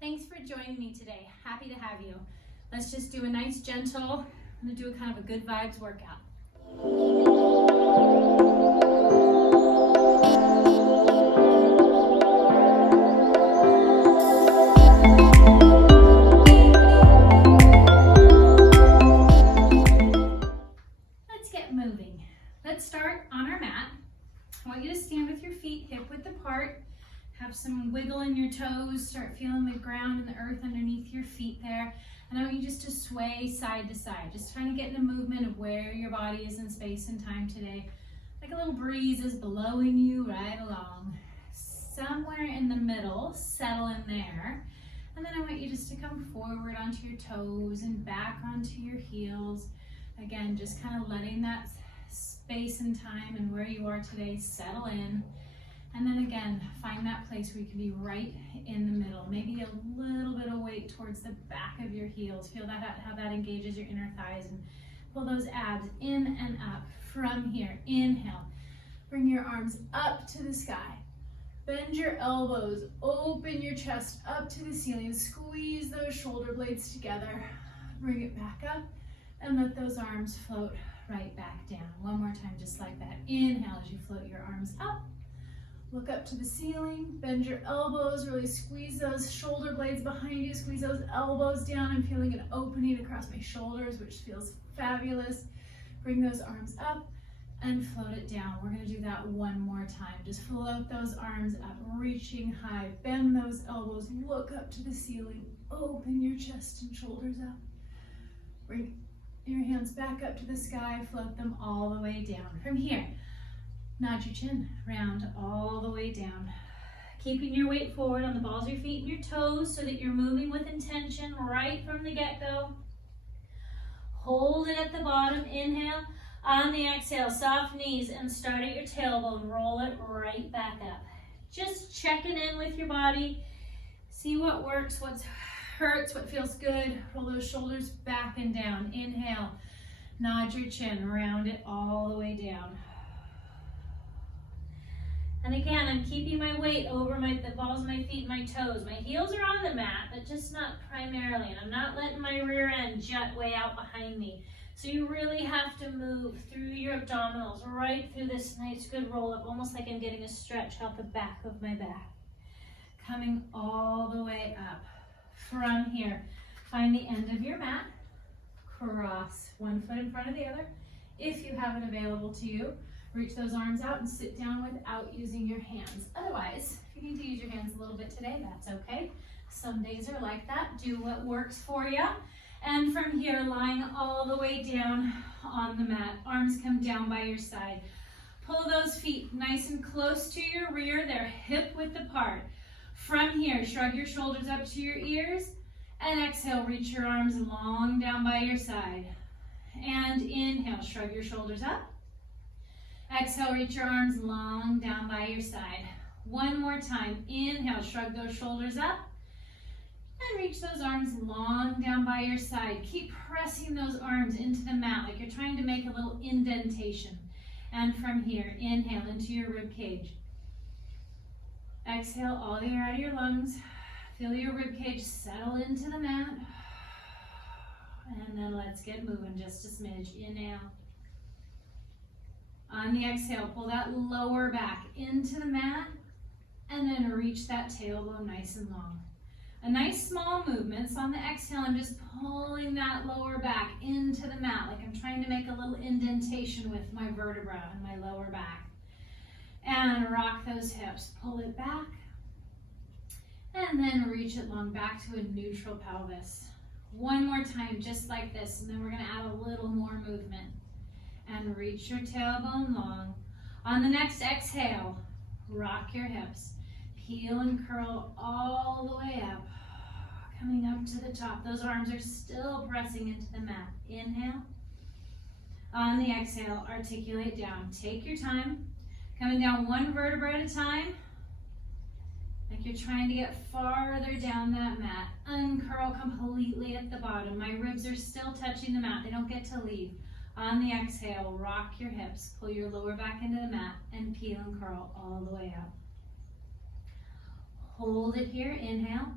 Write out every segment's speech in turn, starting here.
Thanks for joining me today. Happy to have you. Let's just do a nice gentle, I'm gonna do a kind of a good vibes workout. Let's get moving. Let's start on our mat. I want you to stand with your feet hip width apart. Have some wiggle in your toes, start feeling the ground and the earth underneath your feet there. And I want you just to sway side to side, just trying to get in a movement of where your body is in space and time today. Like a little breeze is blowing you right along. Somewhere in the middle, settle in there. And then I want you just to come forward onto your toes and back onto your heels. Again, just kind of letting that space and time and where you are today settle in. And then again, find that place where you can be right in the middle. Maybe a little bit of weight towards the back of your heels. Feel that, how that engages your inner thighs, and pull those abs in and up. From here, inhale. Bring your arms up to the sky. Bend your elbows, open your chest up to the ceiling. Squeeze those shoulder blades together. Bring it back up and let those arms float right back down. One more time, just like that. Inhale as you float your arms up. Look up to the ceiling, bend your elbows, really squeeze those shoulder blades behind you, squeeze those elbows down. I'm feeling an opening across my shoulders, which feels fabulous. Bring those arms up and float it down. We're gonna do that one more time. Just float those arms up, reaching high, bend those elbows, look up to the ceiling, open your chest and shoulders up. Bring your hands back up to the sky, float them all the way down. From here, nod your chin, round all the way down. Keeping your weight forward on the balls of your feet and your toes so that you're moving with intention right from the get-go. Hold it at the bottom, inhale. On the exhale, soft knees and start at your tailbone. Roll it right back up. Just checking in with your body. See what works, what hurts, what feels good. Roll those shoulders back and down. Inhale, nod your chin, round it all the way down. And again, I'm keeping my weight over the balls of my feet and my toes. My heels are on the mat, but just not primarily. And I'm not letting my rear end jut way out behind me. So you really have to move through your abdominals, right through this nice good roll up, almost like I'm getting a stretch out the back of my back. Coming all the way up. From here, find the end of your mat. Cross one foot in front of the other. If you have it available to you, reach those arms out and sit down without using your hands. Otherwise, if you need to use your hands a little bit today, that's okay. Some days are like that. Do what works for you. And from here, lying all the way down on the mat. Arms come down by your side. Pull those feet nice and close to your rear. They're hip width apart. From here, shrug your shoulders up to your ears. And exhale, reach your arms long down by your side. And inhale, shrug your shoulders up. Exhale, reach your arms long down by your side. One more time. Inhale, shrug those shoulders up. And reach those arms long down by your side. Keep pressing those arms into the mat like you're trying to make a little indentation. And from here, inhale into your rib cage. Exhale all the air out of your lungs. Feel your rib cage settle into the mat. And then let's get moving just a smidge. Inhale. On the exhale, pull that lower back into the mat and then reach that tailbone nice and long. A nice small movement. So on the exhale, I'm just pulling that lower back into the mat like I'm trying to make a little indentation with my vertebra and my lower back. And rock those hips. Pull it back and then reach it long back to a neutral pelvis. One more time, just like this, and then we're going to add a little more movement. And reach your tailbone long. On the next exhale, rock your hips. Peel and curl all the way up. Coming up to the top. Those arms are still pressing into the mat. Inhale. On the exhale, articulate down. Take your time. Coming down one vertebra at a time. Like you're trying to get farther down that mat. Uncurl completely at the bottom. My ribs are still touching the mat. They don't get to leave. On the exhale, rock your hips, pull your lower back into the mat, and peel and curl all the way up. Hold it here, inhale.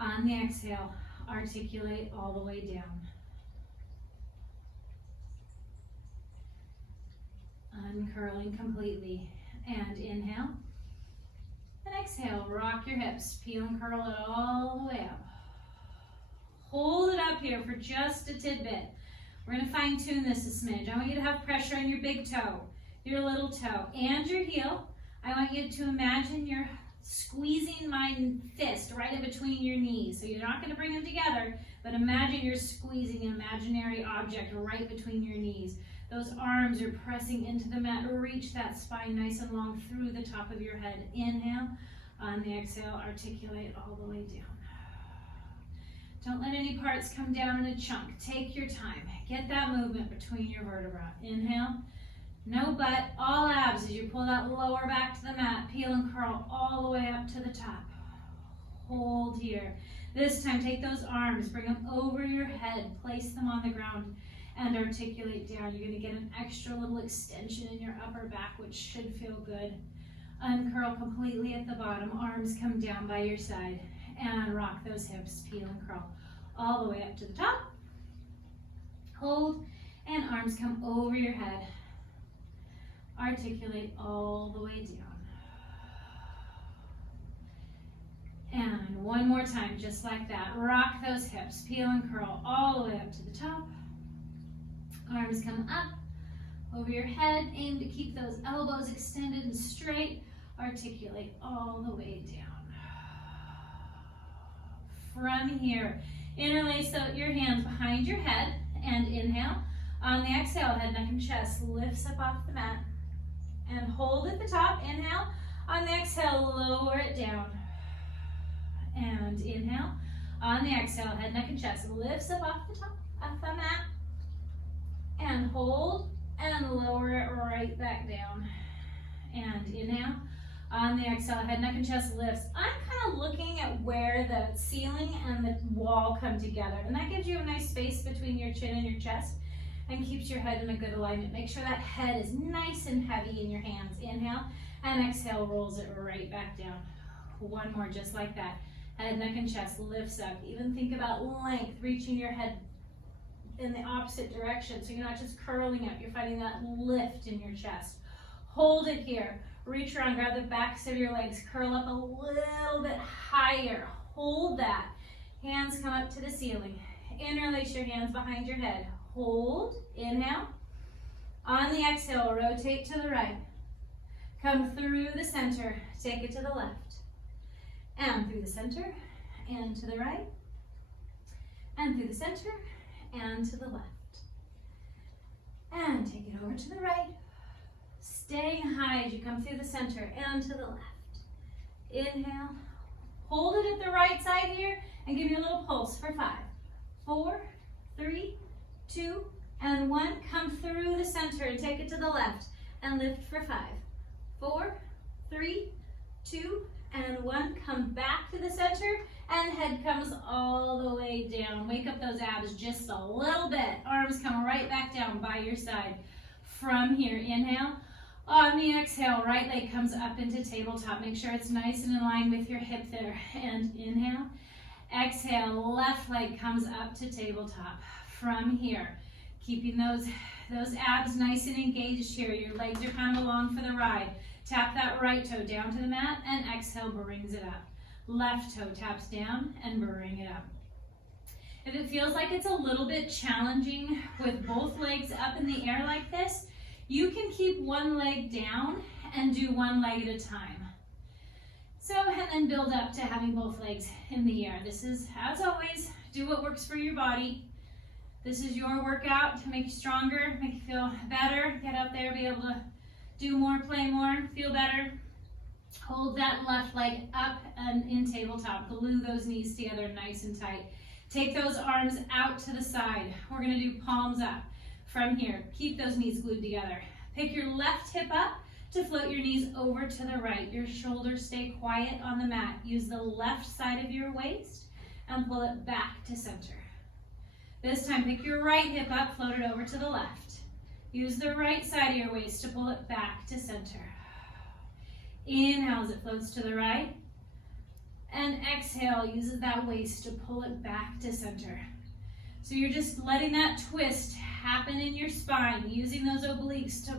On the exhale, articulate all the way down. Uncurling completely. And inhale. And exhale, rock your hips. Peel and curl it all the way up. Hold it up here for just a tidbit. We're going to fine tune this a smidge. I want you to have pressure on your big toe, your little toe, and your heel. I want you to imagine you're squeezing my fist right in between your knees. So you're not going to bring them together, but imagine you're squeezing an imaginary object right between your knees. Those arms are pressing into the mat. Reach that spine nice and long through the top of your head. Inhale. On the exhale, articulate all the way down. Don't let any parts come down in a chunk. Take your time. Get that movement between your vertebrae. Inhale. No butt, all abs as you pull that lower back to the mat. Peel and curl all the way up to the top. Hold here. This time, take those arms, bring them over your head, place them on the ground, and articulate down. You're going to get an extra little extension in your upper back, which should feel good. Uncurl completely at the bottom. Arms come down by your side. And rock those hips, peel and curl all the way up to the top. Hold, and arms come over your head. Articulate all the way down. And one more time, just like that. Rock those hips, peel and curl all the way up to the top. Arms come up over your head. Aim to keep those elbows extended and straight. Articulate all the way down. From here, interlace out your hands behind your head and inhale. On the exhale, head, neck, and chest lifts up off the mat. And hold at the top, inhale. On the exhale, lower it down. And inhale. On the exhale, head, neck, and chest lifts up off the top of the mat. And hold and lower it right back down. And inhale. On the exhale, head, neck, and chest lifts. I'm kind of looking at where the ceiling and the wall come together. And that gives you a nice space between your chin and your chest and keeps your head in a good alignment. Make sure that head is nice and heavy in your hands. Inhale, and exhale, rolls it right back down. One more, just like that. Head, neck, and chest lifts up. Even think about length, reaching your head in the opposite direction. So you're not just curling up, you're finding that lift in your chest. Hold it here. Reach around, grab the backs of your legs, curl up a little bit higher. Hold that. Hands come up to the ceiling. Interlace your hands behind your head. Hold, inhale. On the exhale, rotate to the right. Come through the center, take it to the left. And through the center, and to the right. And through the center, and to the left. And take it over to the right. Staying high as you come through the center and to the left. Inhale. Hold it at the right side here and give me a little pulse for 5, 4, 3, 2, and 1. Come through the center and take it to the left and lift for 5, 4, 3, 2, and 1. Come back to the center and head comes all the way down. Wake up those abs just a little bit. Arms come right back down by your side. From here, inhale. On the exhale, right leg comes up into tabletop. Make sure it's nice and in line with your hip there. And inhale. Exhale, left leg comes up to tabletop. From here, keeping those abs nice and engaged here. Your legs are kind of along for the ride. Tap that right toe down to the mat and exhale, brings it up. Left toe taps down and bring it up. If it feels like it's a little bit challenging with both legs up in the air like this, you can keep one leg down and do one leg at a time. So, and then build up to having both legs in the air. This is, as always, do what works for your body. This is your workout to make you stronger, make you feel better, get out there, be able to do more, play more, feel better. Hold that left leg up and in tabletop. Glue those knees together nice and tight. Take those arms out to the side. We're gonna do palms up. From here, keep those knees glued together. Pick your left hip up to float your knees over to the right. Your shoulders stay quiet on the mat. Use the left side of your waist and pull it back to center. This time, pick your right hip up, float it over to the left. Use the right side of your waist to pull it back to center. Inhale as it floats to the right. And exhale, uses that waist to pull it back to center. So you're just letting that twist happen in your spine, using those obliques to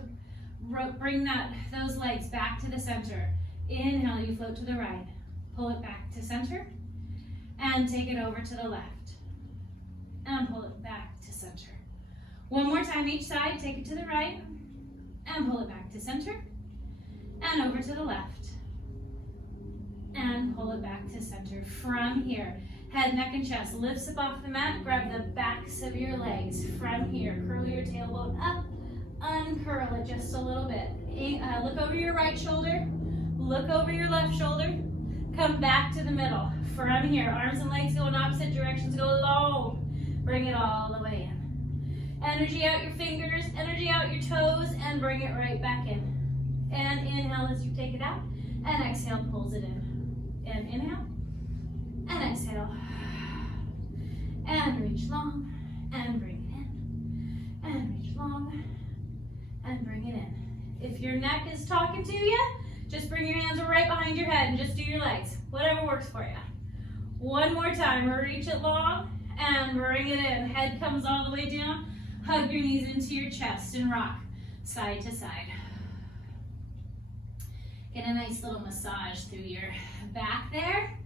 bring those legs back to the center. Inhale, you float to the right. Pull it back to center. And take it over to the left. And pull it back to center. One more time each side. Take it to the right. And pull it back to center. And over to the left. And pull it back to center. From here, head, neck, and chest lifts up off the mat. Grab the backs of your legs. From here, curl your tailbone up. Uncurl it just a little bit. Look over your right shoulder. Look over your left shoulder. Come back to the middle. From here, arms and legs go in opposite directions. Go long. Bring it all the way in. Energy out your fingers. Energy out your toes. And bring it right back in. And inhale as you take it out. And exhale, pulls it in. And inhale. And exhale. And reach long. And bring it in. And reach long. And bring it in. If your neck is talking to you, just bring your hands right behind your head and just do your legs. Whatever works for you. One more time. Reach it long and bring it in. Head comes all the way down. Hug your knees into your chest and rock side to side. Get a nice little massage through your back there.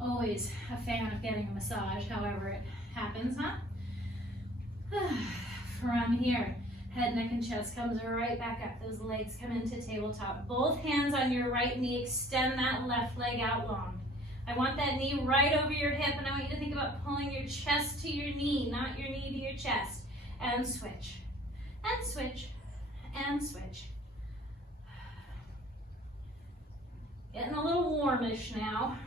Always a fan of getting a massage, however it happens, huh? From here, head, neck, and chest comes right back up. Those legs come into tabletop. Both hands on your right knee. Extend that left leg out long. I want that knee right over your hip, and I want you to think about pulling your chest to your knee, not your knee to your chest. And switch. And switch. And switch. Getting a little warmish now.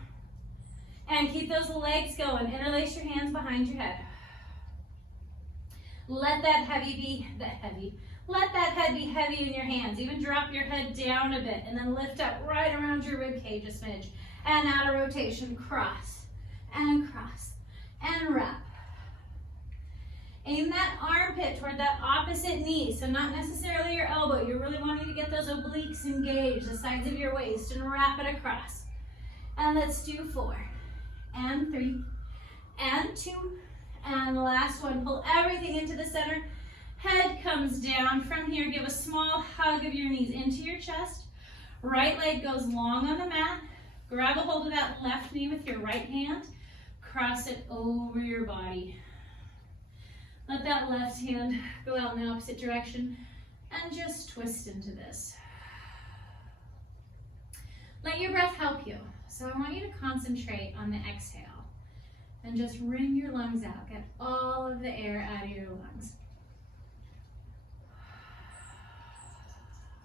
And keep those legs going. Interlace your hands behind your head. Let that head be heavy in your hands. Even drop your head down a bit and then lift up right around your rib cage a smidge. And out of rotation, cross and wrap. Aim that armpit toward that opposite knee, so not necessarily your elbow. You're really wanting to get those obliques engaged, the sides of your waist, and wrap it across. And let's do 4, and 3, and 2, and the last one. Pull everything into the center. Head comes down. From here, give a small hug of your knees into your chest. Right leg goes long on the mat. Grab a hold of that left knee with your right hand. Cross it over your body. Let that left hand go out in the opposite direction and just twist into this. Let your breath help you. So I want you to concentrate on the exhale and just wring your lungs out. Get all of the air out of your lungs.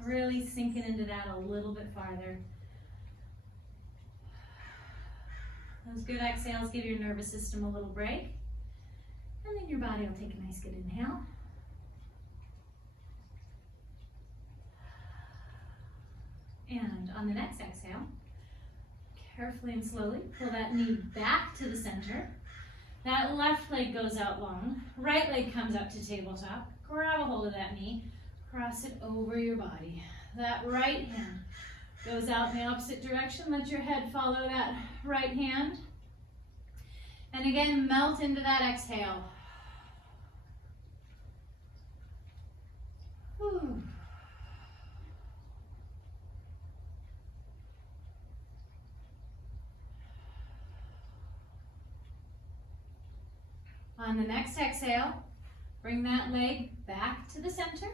Really sinking into that a little bit farther. Those good exhales give your nervous system a little break. And then your body will take a nice good inhale. And on the next exhale, carefully and slowly pull that knee back to the center. That left leg goes out long. Right leg comes up to tabletop. Grab a hold of that knee. Cross it over your body. That right hand goes out in the opposite direction. Let your head follow that right hand. And again, melt into that exhale. Whew. On the next exhale, bring that leg back to the center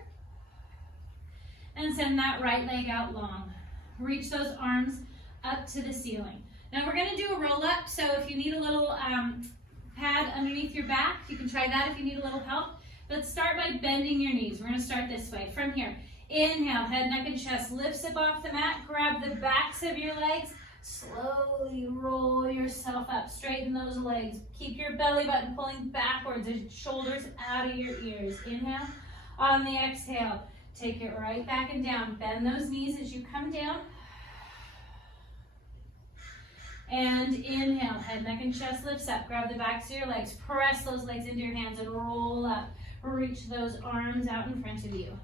and send that right leg out long. Reach those arms up to the ceiling. Now we're going to do a roll up, so if you need a little pad underneath your back, you can try that if you need a little help. Let's start by bending your knees. We're going to start this way. From here, inhale, head, neck, and chest lifts up off the mat. Grab the backs of your legs. Slowly roll yourself up. Straighten those legs. Keep your belly button pulling backwards. The shoulders out of your ears. Inhale. On the exhale, take it right back and down. Bend those knees as you come down. And inhale, head, neck, and chest lifts up. Grab the backs of your legs. Press those legs into your hands and roll up. Reach those arms out in front of you.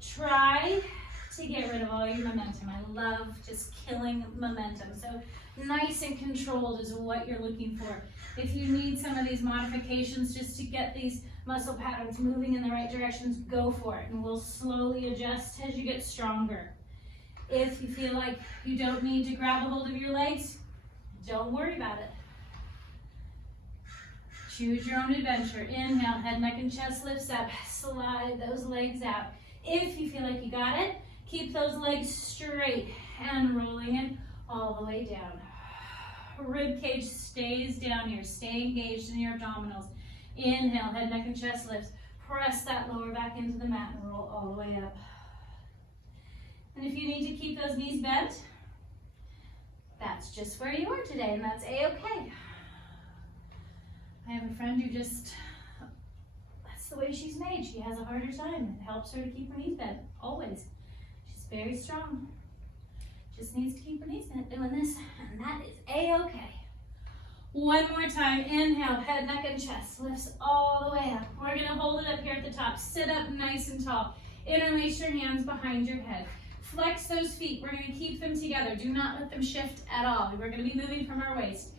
Try to get rid of all your momentum. I love just killing momentum. So nice and controlled is what you're looking for. If you need some of these modifications just to get these muscle patterns moving in the right directions, go for it. And we'll slowly adjust as you get stronger. If you feel like you don't need to grab a hold of your legs, don't worry about it. Choose your own adventure. Inhale, head, neck, and chest lifts up. Slide those legs out. If you feel like you got it, keep those legs straight and rolling it all the way down. Rib cage stays down here. Stay engaged in your abdominals. Inhale, head, neck, and chest lifts. Press that lower back into the mat and roll all the way up. And if you need to keep those knees bent, that's just where you are today, and that's a-okay. I have a friend who just, that's the way she's made. She has a harder time. It helps her to keep her knees bent, always. She's very strong. Just needs to keep her knees bent doing this, and that is a-okay. One more time. Inhale, head, neck, and chest. Lifts all the way up. We're going to hold it up here at the top. Sit up nice and tall. Interlace your hands behind your head. Flex those feet. We're going to keep them together. Do not let them shift at all. We're going to be moving from our waist.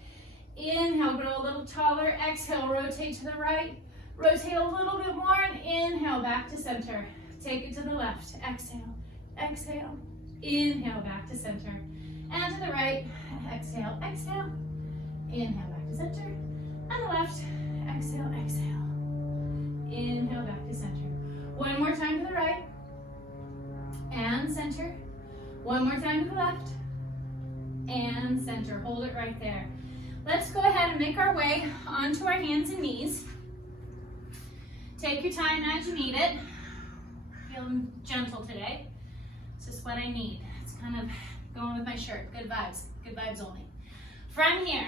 Inhale, grow a little taller. Exhale, rotate to the right. Rotate a little bit more, and inhale, back to center. Take it to the left. Exhale, exhale. Inhale, back to center. And to the right. Exhale, exhale. Inhale, back to center. And the left. Exhale, exhale. Inhale, back to center. One more time to the right. And center. One more time to the left. And center. Hold it right there. Let's go ahead and make our way onto our hands and knees. Take your time as you need it. Feeling gentle today. It's just what I need. It's kind of going with my shirt. Good vibes only. From here,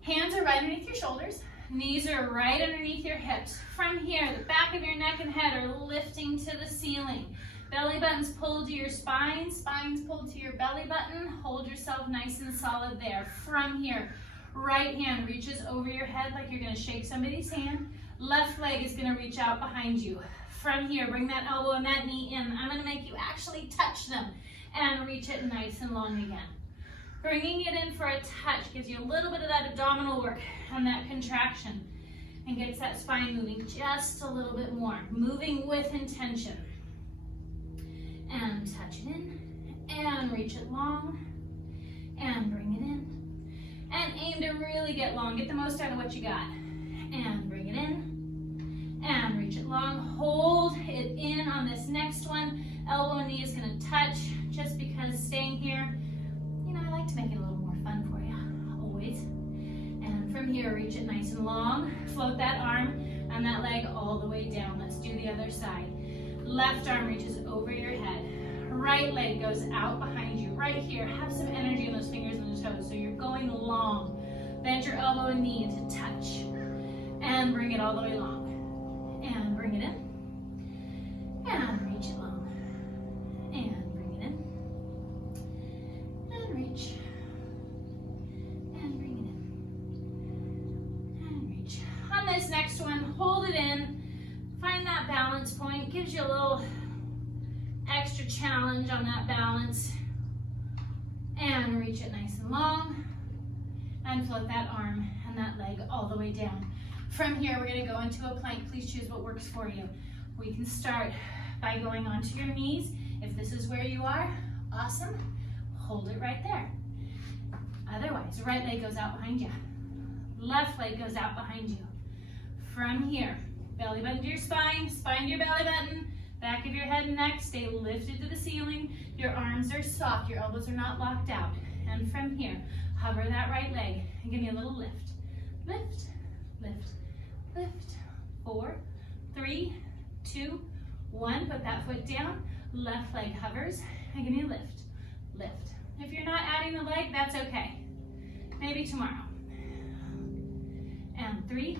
hands are right underneath your shoulders. Knees are right underneath your hips. From here, the back of your neck and head are lifting to the ceiling. Belly button's pulled to your spine. Spine's pulled to your belly button. Hold yourself nice and solid there. From here, right hand reaches over your head like you're going to shake somebody's hand. Left leg is going to reach out behind you. From here, bring that elbow and that knee in. I'm going to make you actually touch them and reach it nice and long again. Bringing it in for a touch gives you a little bit of that abdominal work and that contraction and gets that spine moving just a little bit more. Moving with intention. And touch it in and reach it long and bring it in. And aim to really get long. Get the most out of what you got. And bring it in and reach it long. Hold it in on this next one. Elbow and knee is going to touch just because staying here, you know, I like to make it a little more fun for you, always. And from here, reach it nice and long. Float that arm and that leg all the way down. Let's do the other side. Left arm reaches over your head. Right leg goes out behind you. Right here, have some energy in those fingers and the toes. So you're going long. Bend your elbow and knee into touch. And bring it all the way long. And bring it in. And reach it long. And bring it in. And reach. And bring it in. And reach. On this next one, hold it in. Find that balance point. Gives you a little extra challenge on that balance. And reach it nice and long. And float that arm and that leg all the way down. From here, we're going to go into a plank. Please choose what works for you. We can start by going onto your knees. If this is where you are, awesome. Hold it right there. Otherwise, right leg goes out behind you. Left leg goes out behind you. From here, belly button to your spine, spine to your belly button, back of your head and neck, stay lifted to the ceiling. Your arms are soft, your elbows are not locked out. And from here, hover that right leg and give me a little lift. Lift, lift, lift. 4, 3, 2, 1. Put that foot down. Left leg hovers and give me a lift. Lift. If you're not adding the leg, that's okay. Maybe tomorrow. And 3,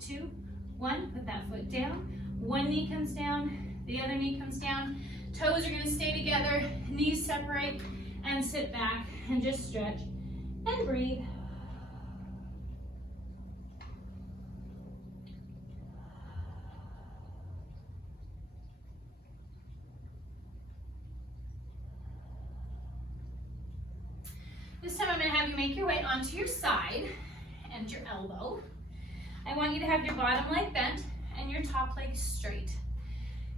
2, 1. Put that foot down. One knee comes down. The other knee comes down. Toes are going to stay together. Knees separate and sit back and just stretch and breathe. This time I'm going to have you make your way onto your side and your elbow. I want you to have your bottom leg bent and your top leg straight.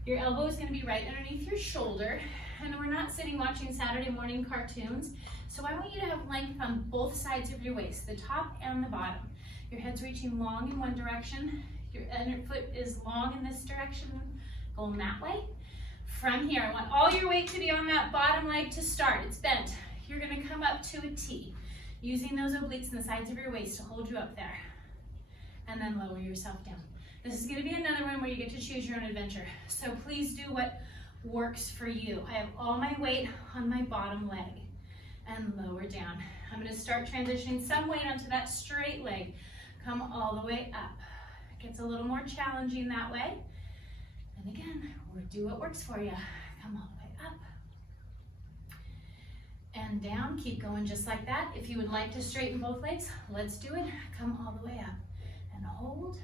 Your elbow is going to be right underneath your shoulder, and we're not sitting watching Saturday morning cartoons, so I want you to have length on both sides of your waist, the top and the bottom. Your head's reaching long in one direction, your inner foot is long in this direction, going that way. From here, I want all your weight to be on that bottom leg to start. It's bent. You're going to come up to a T, using those obliques in the sides of your waist to hold you up there. And then lower yourself down. This is going to be another one where you get to choose your own adventure. So please do what works for you. I have all my weight on my bottom leg and lower down. I'm going to start transitioning some weight onto that straight leg. Come all the way up. It gets a little more challenging that way. And again, do what works for you. Come all the way up and down. Keep going just like that. If you would like to straighten both legs, let's do it. Come all the way up and hold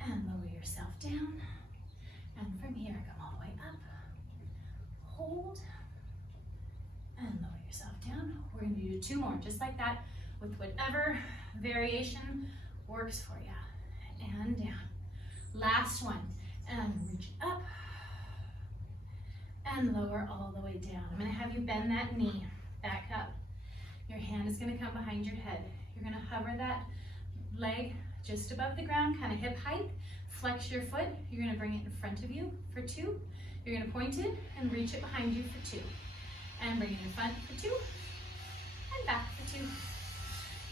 and lower yourself down. And from here, come all the way up, hold and lower yourself down. We're going to do 2 more just like that with whatever variation works for you. And down. Last one. And reach up and lower all the way down. I'm going to have you bend that knee back up. Your hand is going to come behind your head. You're going to hover that leg just above the ground, kind of hip height. Flex your foot. You're going to bring it in front of you for 2. You're going to point it and reach it behind you for 2. And bring it in front for 2. And back for 2.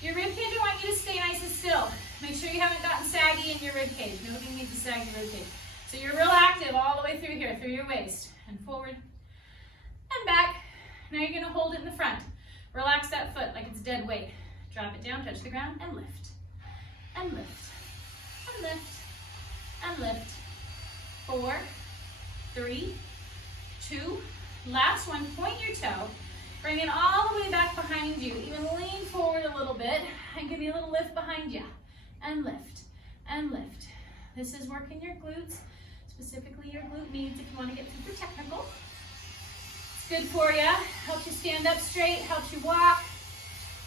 Your rib cage, I want you to stay nice and still. Make sure you haven't gotten saggy in your rib cage. Nobody needs a saggy rib cage. So you're real active all the way through here, through your waist. And forward and back. Now you're going to hold it in the front. Relax that foot like it's dead weight. Drop it down, touch the ground, and lift. And lift. And lift. And lift. 4, 3, 2. Last one, point your toe. Bring it all the way back behind you. Even lean forward a little bit and give me a little lift behind you. And lift. And lift. This is working your glutes. Specifically your glute needs if you want to get super technical. It's good for you. Helps you stand up straight, helps you walk,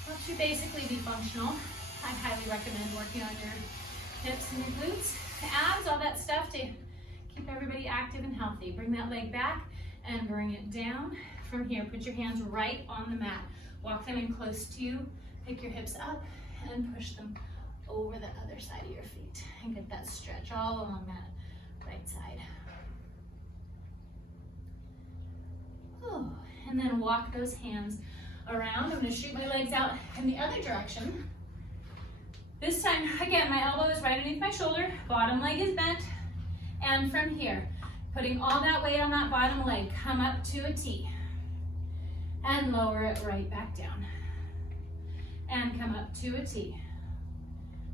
helps you basically be functional. I highly recommend working on your hips and your glutes, abs, all that stuff to keep everybody active and healthy. Bring that leg back and bring it down. From here, put your hands right on the mat. Walk them in close to you. Pick your hips up and push them over the other side of your feet. And get that stretch all along that right side. Oh, and then walk those hands around. I'm going to shoot my legs out in the other direction. This time, again, my elbow is right underneath my shoulder. Bottom leg is bent. And from here, putting all that weight on that bottom leg, come up to a T. And lower it right back down. And come up to a T.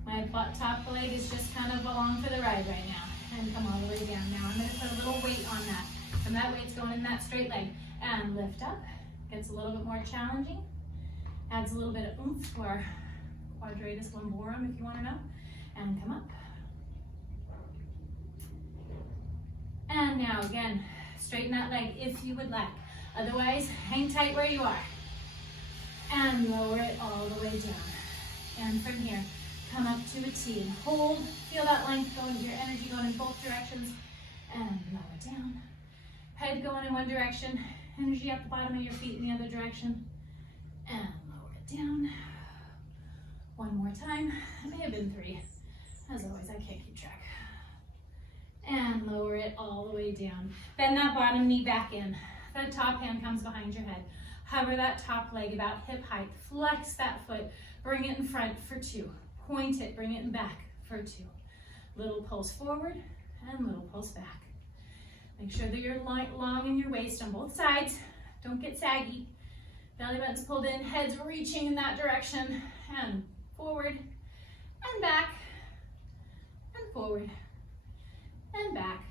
My top leg is just kind of along for the ride right now. And come all the way down. Now I'm going to put a little weight on that. And that weight's going in that straight leg. And lift up. Gets a little bit more challenging. Adds a little bit of oomph to our quadratus lumborum if you want to know. And come up. And now again, straighten that leg if you would like. Otherwise, hang tight where you are. And lower it all the way down. And from here, come up to a T and hold. Feel that length going, your energy going in both directions. And lower down. Head going in one direction. Energy at the bottom of your feet in the other direction. And lower it down. One more time. It may have been 3. As always, I can't keep track. And lower it all the way down. Bend that bottom knee back in. That top hand comes behind your head. Hover that top leg about hip height. Flex that foot. Bring it in front for 2. Point it. Bring it in back for 2. Little pulse forward and little pulse back. Make sure that you're long in your waist on both sides. Don't get saggy. Belly button's pulled in. Head's reaching in that direction. And forward and back and forward and back.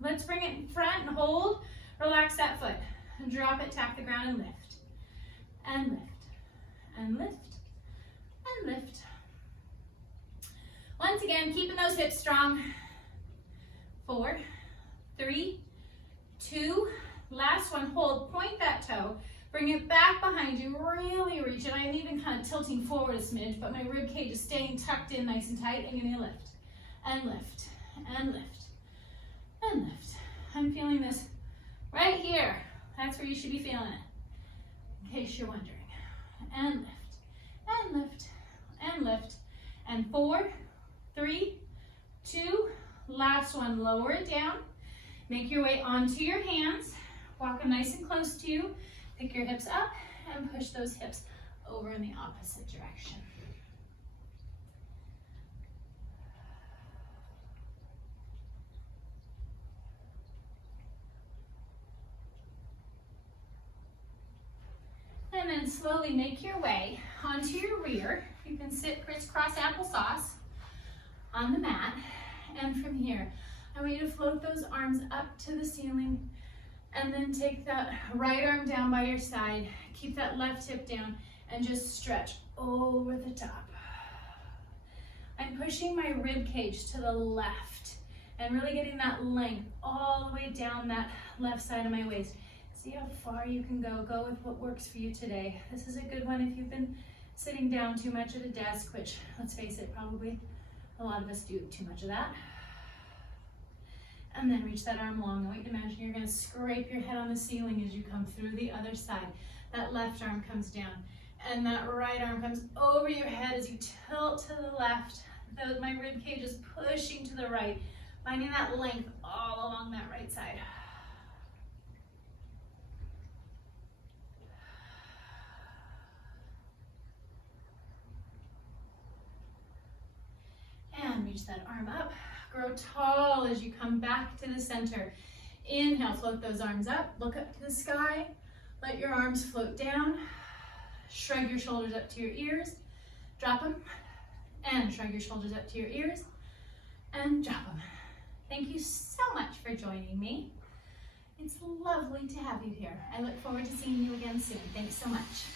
Let's bring it in front and hold. Relax that foot and drop it, tap the ground and lift. And lift. And lift. And lift. Once again, keeping those hips strong. 4, 3, 2. Last one, hold. Point that toe. Bring it back behind you, really reach it. I'm even kind of tilting forward a smidge, but my rib cage is staying tucked in nice and tight. I'm gonna lift, and lift, and lift, and lift. I'm feeling this right here. That's where you should be feeling it, in case you're wondering. And lift, and lift, and lift. And 4, 3, 2, last one, lower it down. Make your way onto your hands. Walk them nice and close to you. Pick your hips up and push those hips over in the opposite direction. And then slowly make your way onto your rear. You can sit crisscross applesauce on the mat. And from here, I want you to float those arms up to the ceiling and then take that right arm down by your side. Keep that left hip down and just stretch over the top. I'm pushing my rib cage to the left and really getting that length all the way down that left side of my waist. See how far you can go. Go with what works for you today. This is a good one if you've been sitting down too much at a desk, which, let's face it, probably a lot of us do too much of that. And then reach that arm long. I want you to imagine you're going to scrape your head on the ceiling as you come through the other side. That left arm comes down, and that right arm comes over your head as you tilt to the left. My rib cage is pushing to the right, finding that length all along that right side. And reach that arm up. Grow tall as you come back to the center. Inhale, float those arms up. Look up to the sky. Let your arms float down. Shrug your shoulders up to your ears. Drop them. And shrug your shoulders up to your ears. And drop them. Thank you so much for joining me. It's lovely to have you here. I look forward to seeing you again soon. Thanks so much.